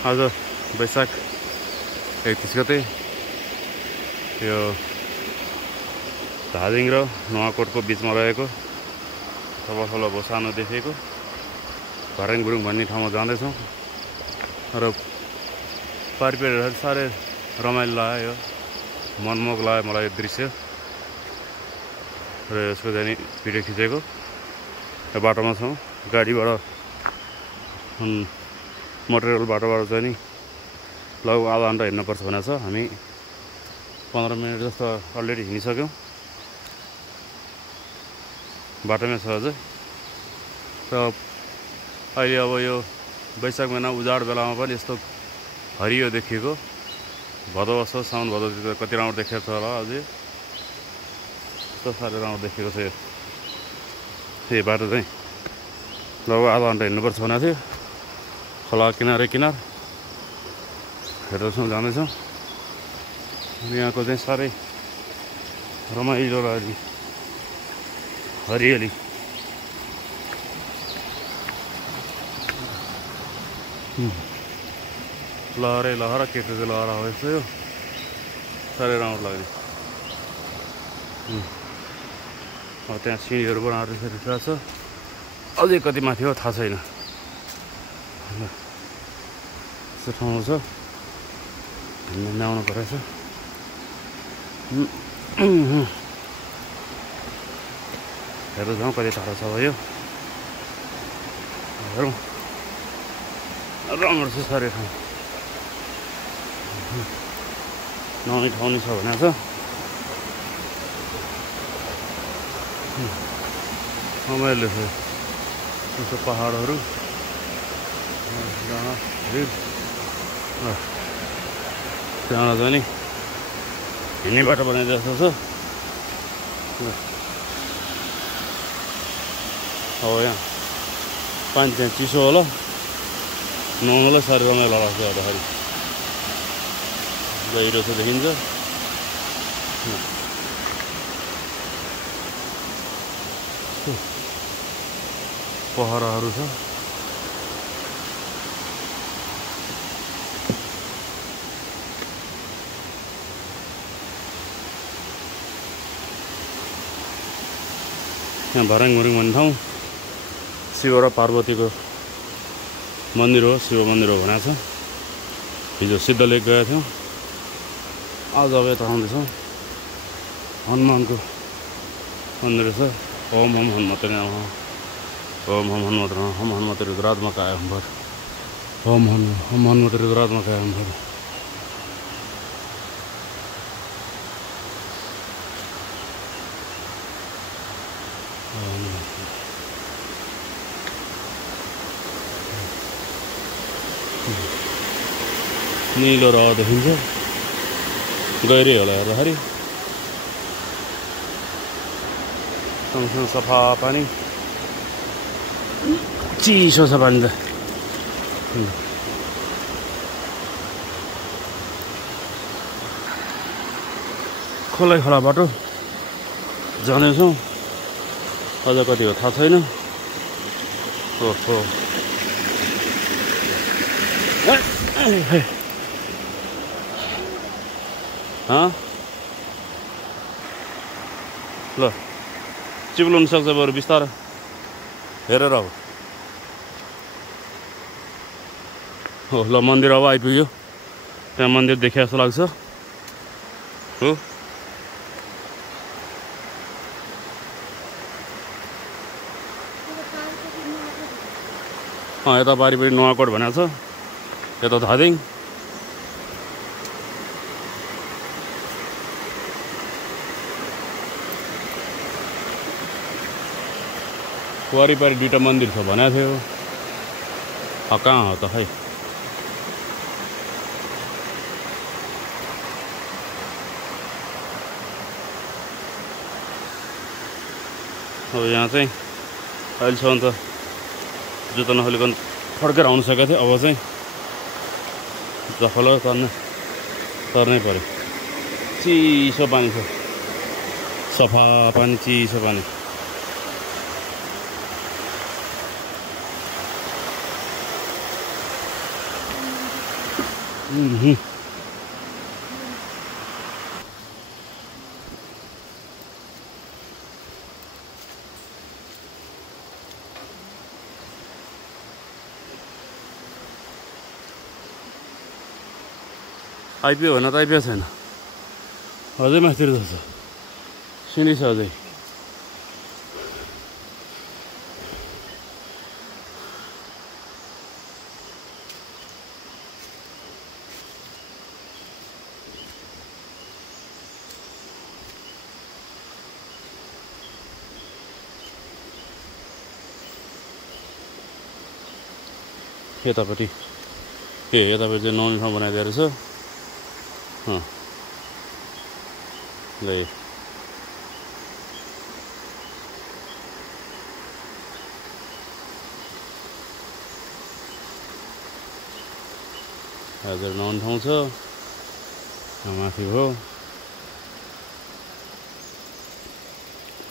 आज वैशाख 31 गते यो धादिङ र नुवाकोटको बिचमा रहेको तबखोला भोसानो देखेको भर्याङ गुरुङ भन्ने ठाउँमा जाँदैछौँ र पारिपेटहरू साह्रै रमाइलो लाग्यो, मनमोहक लाग्यो मलाई यो दृश्य र यसको जाने भिडियो खिचेको। यो बाटोमा छौँ, गाडीबाट मटेरियल बाटोबाट चाहिँ नि लगभग आधा घन्टा हिँड्नुपर्छ भनेको छ। हामी 15 मिनट जस्तो अलरेडी हिँडिसक्यौँ, बाटोमै छ अझै। र अहिले अब यो वैशाख महिना उजाड बेलामा पनि यस्तो हरियो देखिएको, भदौ असोज साउन भदौतिर कति राम्रो देखेको छ होला अझै, यस्तो साह्रै राम्रो देखेको छ। यो बाटो चाहिँ लगभग आधा घन्टा हिँड्नुपर्छ भनेको थियो। खोला किनारै किनार हेर्दैछौँ, जाँदैछौँ। यहाँको चाहिँ साह्रै रमाइलो लाग्यो, हरियाली। लहरै लहरा केटो लहरा हो यस्तो, यो साह्रै राम्रो लाग्ने। त्यहाँ सिँढीहरू बनाएर रहेको छ, अझै कति माथि हो थाहा छैन। यस्तो ठाउँ छ, हिँड्न आउनु परेछ। हेर्दै जाउँ कति टाढो छ यो, हेरौँ। राम्रो छ साह्रै ठाउँ, नआउने ठाउँ नि छ भनेको छ। रमाइलो छ यस्तो पहाडहरू, त्यहाँ चाहिँ नि हिँड्ने बाटो बनाइदिएको जस्तो छ। अब यहाँ पानी त्यहाँ चिसो होला, नुहाउनुलाई साह्रै रमाइलो लाग्छ। हेर्दाखेरि गहिरो छ देखिन्छ। पहराहरू छ, यहाँ भर्याङ गुरुङ भन्ने ठाउँ शिव र पार्वतीको मन्दिर हो, शिव मन्दिर हो भनेको छ। हिजो सिद्धलेक गएका थियौँ, आज अब यता आउँदैछौँ। हनुमानको मन्दिर छ। ओम हम हनुमते नमः, ओम हम हनुमते नमः, हम हनुमते रुद्रात्मा कायं भर, ओम हम हनुमते रुद्रात्मा कायं भर। निलो रह देखिन्छ, गहिरै होला हेर्दाखेरि। सँगसँगै सफा पानी, चिसो छ पानी त। खोलै खोला बाटो जाँदैछौँ, अझ कति हो थाहा छैन। ओहो, ल चिप्लाउनु सक्छ बरु बिस्तारो हेरेर। अब हो ल, मन्दिर अब आइपुग्यो। त्यहाँ मन्दिर देखे जस्तो लाग्छ हो। यता पारिपट्टि नुवाकोट भनेको छ, यता धादिङ। वरिपरि दुईवटा मन्दिर छ भनेको थियो, कहाँ हो त खै। अब यहाँ चाहिँ अहिलेसम्म त जुत्ता नखोलिकन फर्केर आउनु सकेको थियो। अब चाहिँ जखलो तर्नै पऱ्यो। चिसो पानी छ, सफा पानी, चिसो पानी। आइपिओ होइन त आइपिओ छैन अझै माथितिर छ सिँढी छ अझै यतापट्टि यतापट्टि चाहिँ नुहाउने ठाउँ बनाइदिएको रहेछ ल हजुर नुहाउने ठाउँ छ माथि हो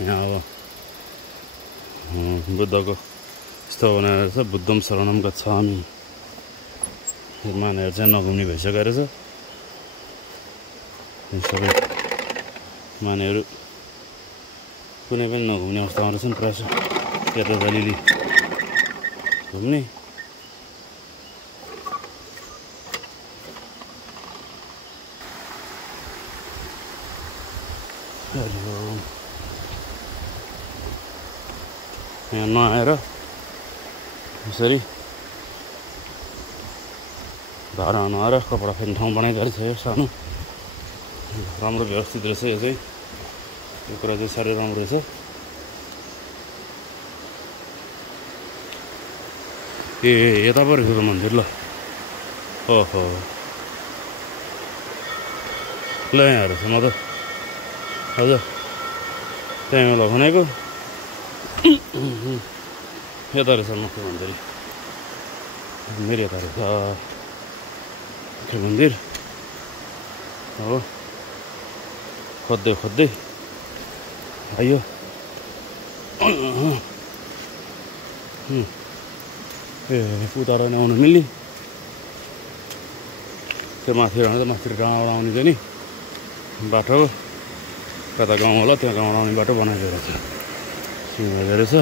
यहाँ अब बुद्धको यस्तो बनाएर छ बुद्धम शरणम गच्छामि मानेर चाहिँ नघुम्ने भइसकेको रहेछ सबै मानेहरू कुनै पनि नघुम्ने अवस्थामा रहेछन् प्रायः यता अलिअलि घुम्ने यहाँ नआएर यसरी धारा नआएर कपडा फेर्ने ठाउँ बनाइदिएको रहेछ यो सानो राम्रो व्यवस्थित रहेछ यो चाहिँ यो कुरा चाहिँ साह्रै राम्रो रहेछ यता पो रहेछ त मन्दिर ल ओहो ल यहाँ रहेछ म त हजुर त्यहाँ ल भनेको यता रहेछ मुख्य मन्दिर मेरो यता रहेछ मुख्य मन्दिर हो खोज्दै खोज्दै आयो उता आउनु मिल्ने त्यो माथि रहने त माथि गाउँबाट आउने चाहिँ नि बाटो कता गाउँ होला त्यहाँ गाउँबाट आउने बाटो बनाइदिएको रहेछ सिंहबारी रहेछ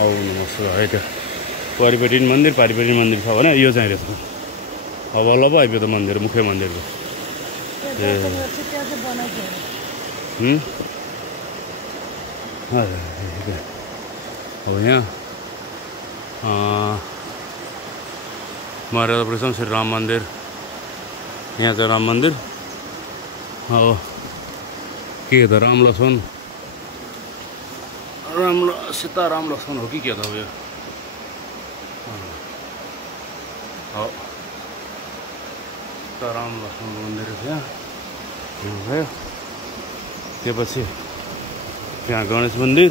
आउनु मस्तो है त्यो पारिपट्टि मन्दिर पारिपट्टि मन्दिर छ भने यो चाहिँ रहेछ अब ल आइपुग्यो त मन्दिर मुख्य मन्दिरको अब यहाँ मर्यादा पुरुषोत्तम श्री राम मन्दिर यहाँ चाहिँ राम मन्दिर अब के त राम लक्ष्मण सीता राम लक्ष्मण हो कि के त अब यो सीता राम लक्ष्मण मन्दिर थियो भयो त्यसपछि त्यहाँ गणेश मन्दिर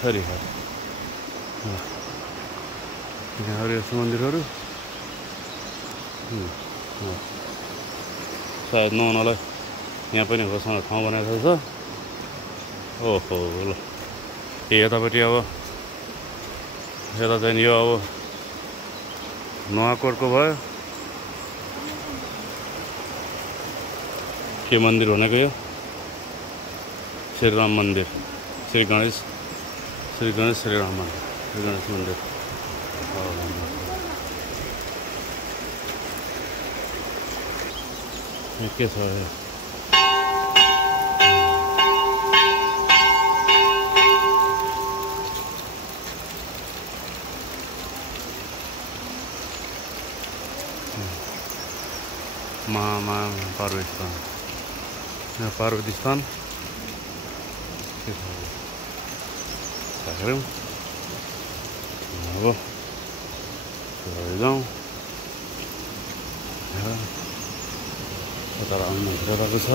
सरी यहाँ अरू यस्तो मन्दिरहरू सायद नुहाउनलाई यहाँ पनि घोषणा ठाउँ बनाएको छ ओहो ल यतापट्टि अब यता चाहिँ यो अब नुहाकोटको भयो के मन्दिर भनेको यो श्री राम मन्दिर श्री गणेश श्री राम मन्दिर श्री गणेश मन्दिर के छ पार्वती स्थान यहाँ पार्वती स्थान हेरौँ अब जाउँ यता आउनु गएको छ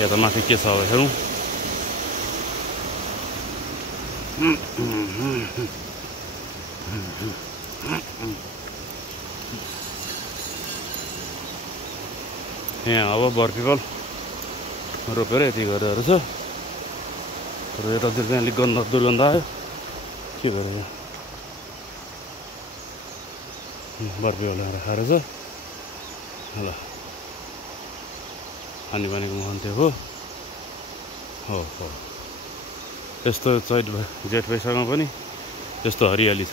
या त माथि के छ अब हेरौँ यहाँ अब बर्पिपल रोपेर यति गरेर छ। तर यतातिर चाहिँ अलिक दुर्गन्ध आयो, के गरेर बर्पिपल राखेर छ। ल पानी पानीको मुहान थियो हो त्यस्तो चैत जेठ वैशाखमा पनि त्यस्तो हरियाली छ।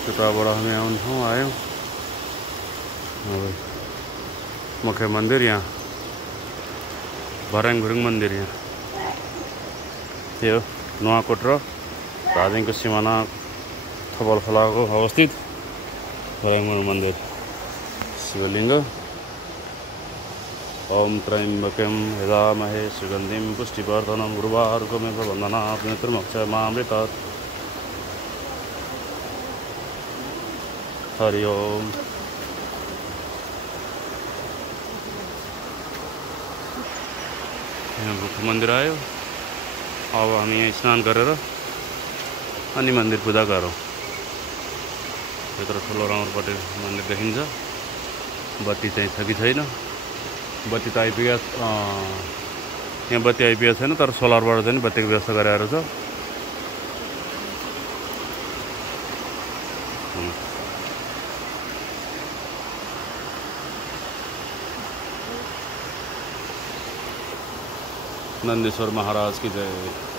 त्यताबाट हामी आउने ठाउँ आयौँ। मुख्य मन्दिर यहाँ भर्याङ गुरुङ मन्दिर यहाँ त्यो नुवाकोट र धादिङको सिमाना थपलखोलाको अवस्थित भर्याङ गुरुङ मन्दिर शिवलिङ्ग। ओम त्र्यम्बकं यजामहे सुगन्धिं पुष्टिवर्धनं उर्वारुकमेव बन्धनात् मृत्युर्मोक्षमामृतात्। हरि ओम। यहाँ मुख्य मन्दिर आयो। अब हामी यहाँ स्नान गरेर अनि मन्दिर पूजा गरौँ। भित्र ठुलो राउरपट्टि मन्दिर देखिन्छ। बत्ती चाहिँ छ कि छैन, बत्ती त आइपुगेको यहाँ बत्ती आइपुगेको छैन, तर सोलरबाट चाहिँ बत्तीको व्यवस्था गरेर छ। नन्देश्वर महाराज की जय।